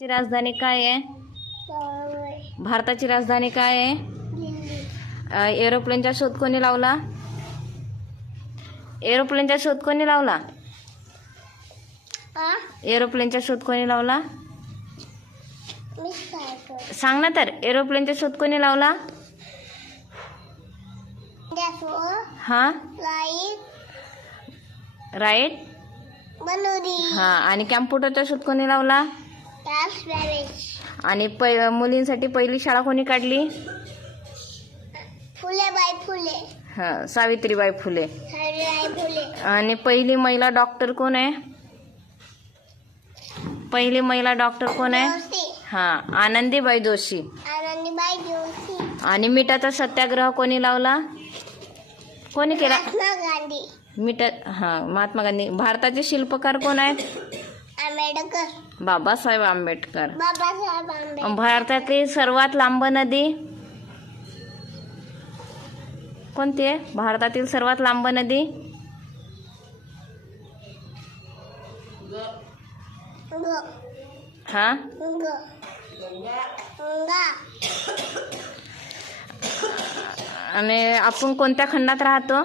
ची राजधानी काय आहे? भारताची राजधानी काय आहे? एरोप्लेनचा शोध कोणी लावला? एरोप्लेनचा शोध कोणी लावला? एरोप्लेनचा शोध कोणी लावला? सांग ना तर, एरोप्लेनचा शोध कोणी लावला? हा, राईट. हा, आणि कॅम्प्युटरचा शोध कोणी लावला? आणि मुलींसाठी पहिली शाळा कोणी काढली? फुलेबाई फुले. हा, सावित्रीबाई फुले. आणि पहिली महिला डॉक्टर कोण आहे? पहिली महिला डॉक्टर कोण आहे? हा, आनंदीबाई जोशी. आनंदीबाई जोशी. आणि मिठाचा सत्याग्रह कोणी लावला? कोणी केला? महात्मा गांधी. महात्मा गांधी. भारताचे शिल्पकार कोण आहेत? आंबेडकर. बाबासाहेब आंबेडकर. बाबासाहेब आंबेडकर. भारतातली सर्वात लांब नदी कोणती आहे? भारतातील सर्वात लांब नदी? हा, आणि आपण कोणत्या खंडात राहतो?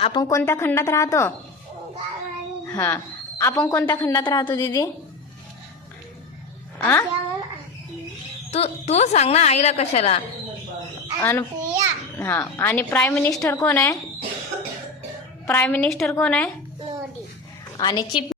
आपण कोणत्या खंडात राहतो? हा, आपण कोणत्या खंडात राहतो दीदी? आ, तू सांग ना आईला कशाला. हा, आणि प्राईम मिनिस्टर कोण आहे? प्राईम मिनिस्टर कोण आहे? मोदी. आणि चीफ